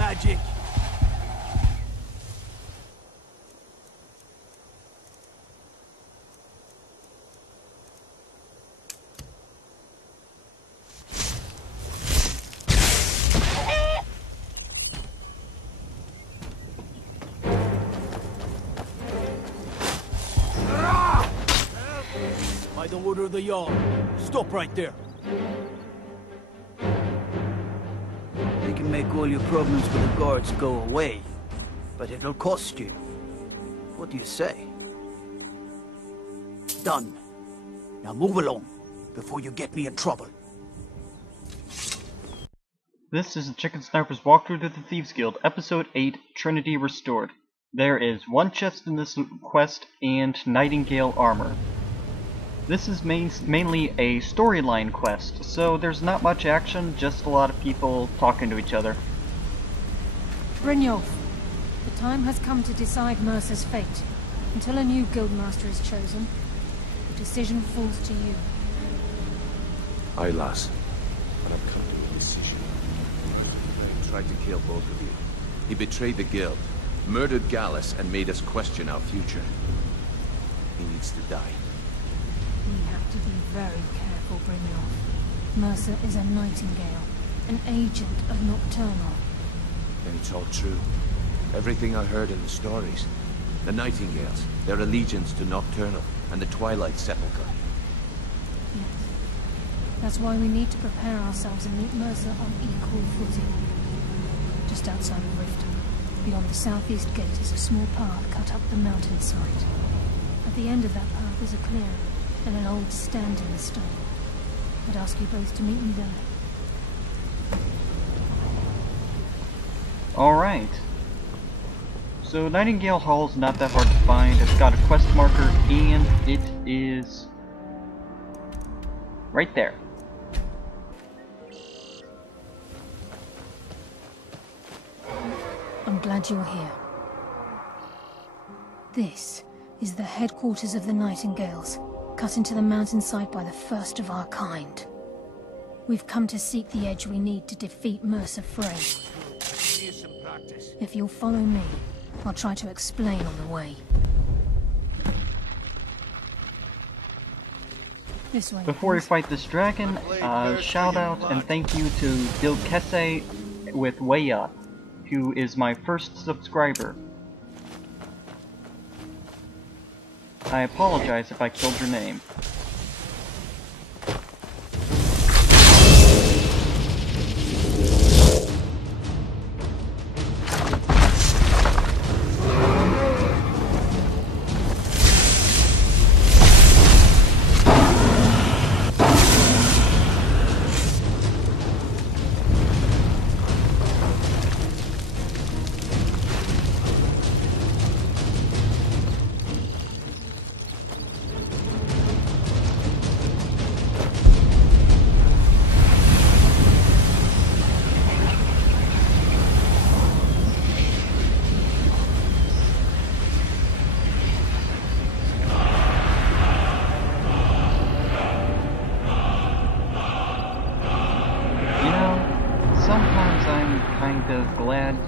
magic. By the order of the Jarl, stop right there. They can make all your problems with the guards go away, but it'll cost you. What do you say? Done. Now move along, before you get me in trouble. This is the TheChickenSnyper's walkthrough to the Thieves Guild, Episode 8, Trinity Restored. There is one chest in this quest and Nightingale armor. This is mainly a storyline quest, so there's not much action, just a lot of people talking to each other. Brynjolf, the time has come to decide Mercer's fate. Until a new guildmaster is chosen, the decision falls to you. Aye, lass, but I've come to a decision. He tried to kill both of you. He betrayed the guild, murdered Gallus, and made us question our future. He needs to die. We have to be very careful, Brynjolf. Mercer is a Nightingale, an agent of Nocturnal. And it's all true. Everything I heard in the stories. The Nightingales, their allegiance to Nocturnal, and the Twilight Sepulchre. Yes. That's why we need to prepare ourselves and meet Mercer on equal footing. Just outside of Rift, beyond the southeast gate is a small path cut up the mountainside. At the end of that path is a clearing, and an old standing stone. I'd ask you both to meet me there. Alright. So Nightingale Hall's not that hard to find. It's got a quest marker and it is right there. I'm glad you're here. This is the headquarters of the Nightingales, cut into the mountainside by the first of our kind. We've come to seek the edge we need to defeat Mercer Frey. If you'll follow me, I'll try to explain on the way. This way. Before we fight this dragon, shout out and thank you to Dilkese with Weya, who is my first subscriber. I apologize if I killed your name.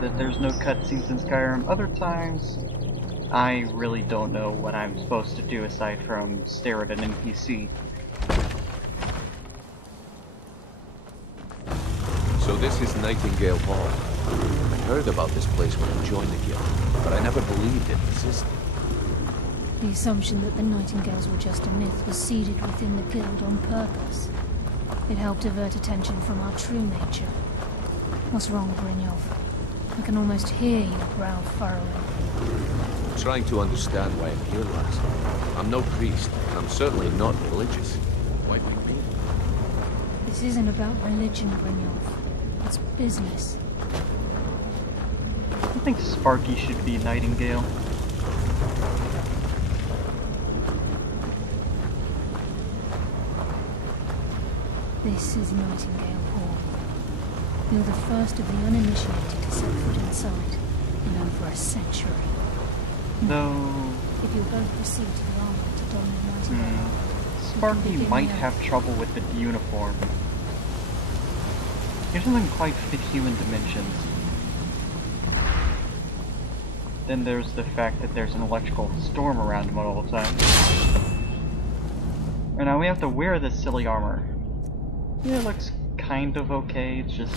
That there's no cutscenes in Skyrim. Other times, I really don't know what I'm supposed to do aside from stare at an NPC. So this is Nightingale Hall. I heard about this place when I joined the guild, but I never believed it existed. The assumption that the Nightingales were just a myth was seeded within the guild on purpose. It helped divert attention from our true nature. What's wrong, Brynjolf? I can almost hear your brow furrowing. I'm trying to understand why I'm here, lass. I'm no priest, and I'm certainly not religious. Why pick me? This isn't about religion, Brynjolf. It's business. I think Sparky should be Nightingale. This is Nightingale Hall. You're the first of the uninitiated to set foot inside in over a century. Though... If you'll both proceed to the armor to don the Nightingale, Sparky might have trouble with the uniform. He doesn't quite fit human dimensions. then there's the fact that there's an electrical storm around him all the time. And now we have to wear this silly armor. Yeah, it looks kind of okay, it's just...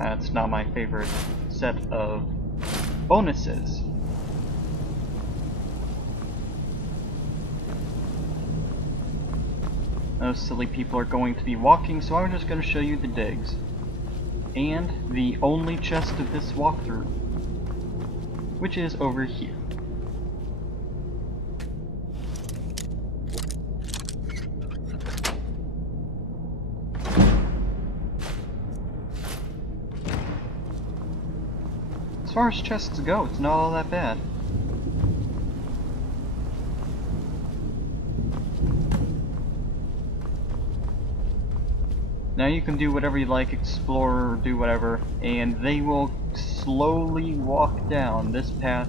it's not my favorite set of bonuses. Those silly people are going to be walking, so I'm just going to show you the digs. And the only chest of this walkthrough, which is over here. As far as chests go, it's not all that bad. Now you can do whatever you like, explore or do whatever, and they will slowly walk down this path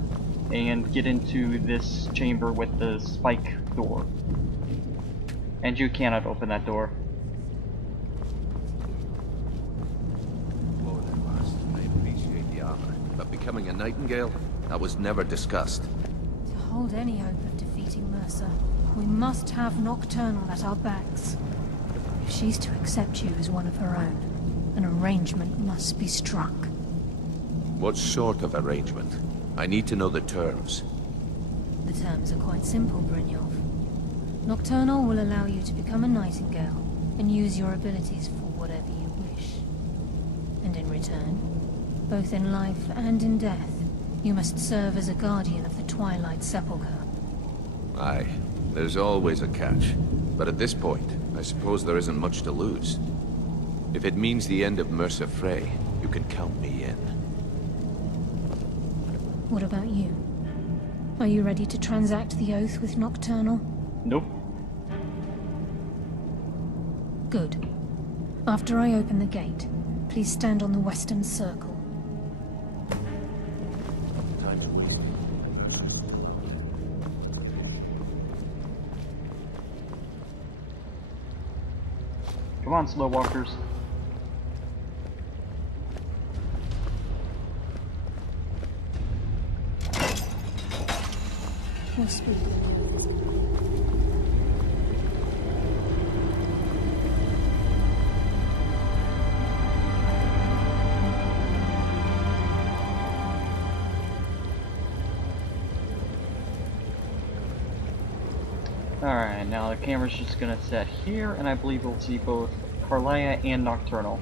and get into this chamber with the spike door. And you cannot open that door. Whoa there, Lars. I appreciate the armor, but becoming a Nightingale? That was never discussed. To hold any hope of defeating Mercer, we must have Nocturnal at our backs. If she's to accept you as one of her own, an arrangement must be struck. What sort of arrangement? I need to know the terms. The terms are quite simple, Brynjolf. Nocturnal will allow you to become a Nightingale and use your abilities for whatever you wish. And in return, both in life and in death, you must serve as a guardian of the Twilight Sepulchre. Aye, there's always a catch. But at this point, I suppose there isn't much to lose. If it means the end of Mercer Frey, you can count me in. What about you? Are you ready to transact the oath with Nocturnal? Nope. Good. After I open the gate, please stand on the western circle. Time to wait. Come on, slow walkers. Full speed. Alright, now the camera's just gonna set here, and I believe we'll see both Karliah and Nocturnal.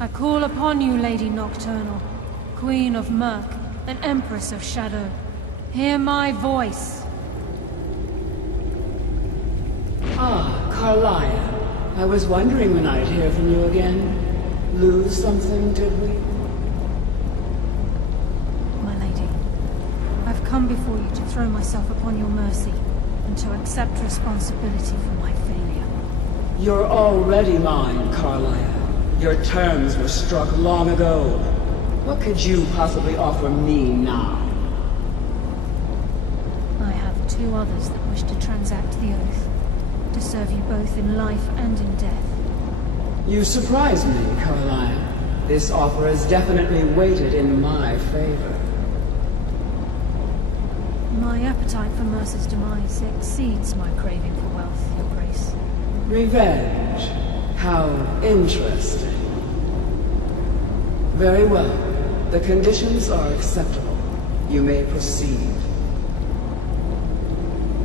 I call upon you, Lady Nocturnal, Queen of Murk, and Empress of Shadow. Hear my voice. Ah, Karliah. I was wondering when I'd hear from you again. Lose something, did we? My lady, I've come before you to throw myself upon your mercy, and to accept responsibility for my failure. You're already mine, Karliah. Your terms were struck long ago. What could you possibly offer me now? I have two others that wish to transact the oath, to serve you both in life and in death. You surprise me, Karliah. This offer is definitely weighted in my favor. My appetite for Mercer's demise exceeds my craving for wealth, Your Grace. Revenge. How interesting. Very well. The conditions are acceptable. You may proceed.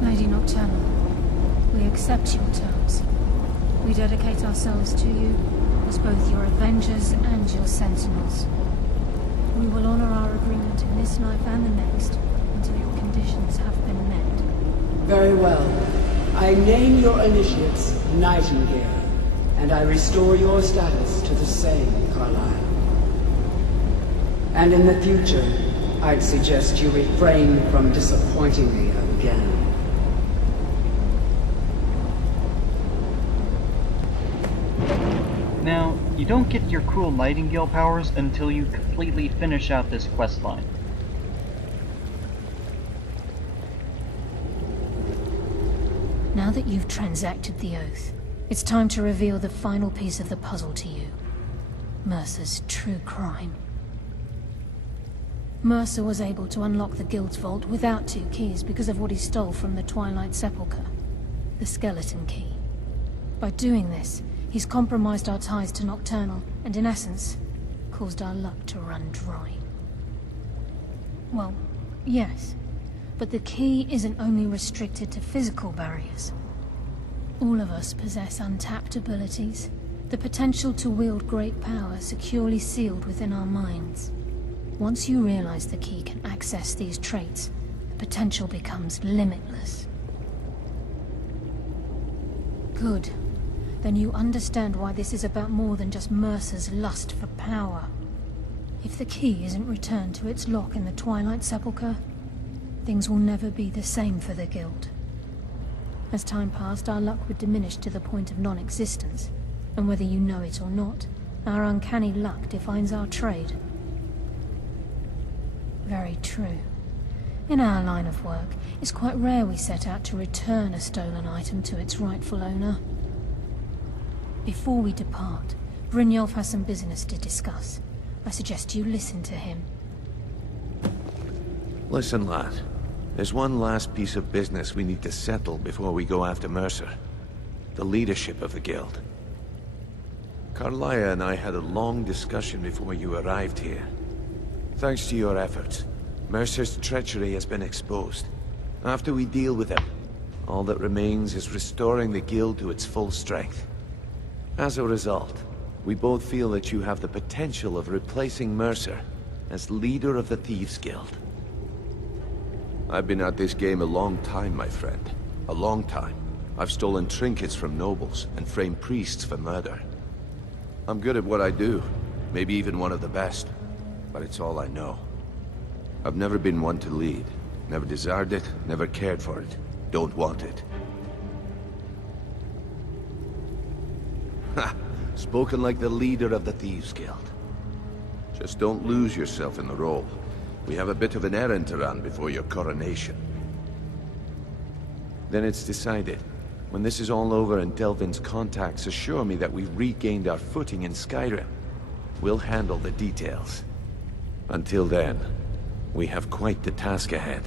Lady Nocturnal, we accept your terms. We dedicate ourselves to you as both your avengers and your sentinels. We will honor our agreement in this life and the next until your conditions have been met. Very well. I name your initiates Nightingale, and I restore your status to the same, Karliah. And in the future, I'd suggest you refrain from disappointing me again. Now, you don't get your cool Nightingale powers until you completely finish out this questline. Now that you've transacted the oath, it's time to reveal the final piece of the puzzle to you. Mercer's true crime. Mercer was able to unlock the Guild's vault without 2 keys because of what he stole from the Twilight Sepulchre. The skeleton key. By doing this, he's compromised our ties to Nocturnal, and in essence, caused our luck to run dry. Well, yes, but the key isn't only restricted to physical barriers. All of us possess untapped abilities, the potential to wield great power securely sealed within our minds. Once you realize the key can access these traits, the potential becomes limitless. Good. Then you understand why this is about more than just Mercer's lust for power. If the key isn't returned to its lock in the Twilight Sepulchre, things will never be the same for the Guild. As time passed, our luck would diminish to the point of non-existence, and whether you know it or not, our uncanny luck defines our trade. Very true. In our line of work, it's quite rare we set out to return a stolen item to its rightful owner. Before we depart, Brynjolf has some business to discuss. I suggest you listen to him. Listen, lad. There's one last piece of business we need to settle before we go after Mercer. The leadership of the Guild. Carlia and I had a long discussion before you arrived here. Thanks to your efforts, Mercer's treachery has been exposed. After we deal with him, all that remains is restoring the Guild to its full strength. As a result, we both feel that you have the potential of replacing Mercer as leader of the Thieves Guild. I've been at this game a long time, my friend. A long time. I've stolen trinkets from nobles and framed priests for murder. I'm good at what I do, maybe even one of the best, but it's all I know. I've never been one to lead. Never desired it, never cared for it. Don't want it. Ha! Spoken like the leader of the Thieves Guild. Just don't lose yourself in the role. We have a bit of an errand to run before your coronation. Then it's decided. When this is all over and Delvin's contacts assure me that we've regained our footing in Skyrim, we'll handle the details. Until then, we have quite the task ahead.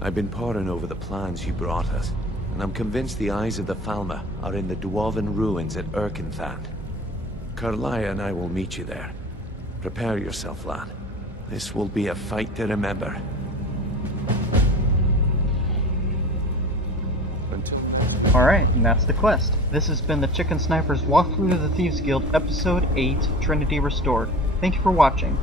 I've been poring over the plans you brought us, and I'm convinced the eyes of the Falmer are in the Dwarven ruins at Erkenthand. Carlia and I will meet you there. Prepare yourself, lad. This will be a fight to remember. Alright, and that's the quest. This has been the Chicken Sniper's Walkthrough to the Thieves Guild, Episode 8, Trinity Restored. Thank you for watching.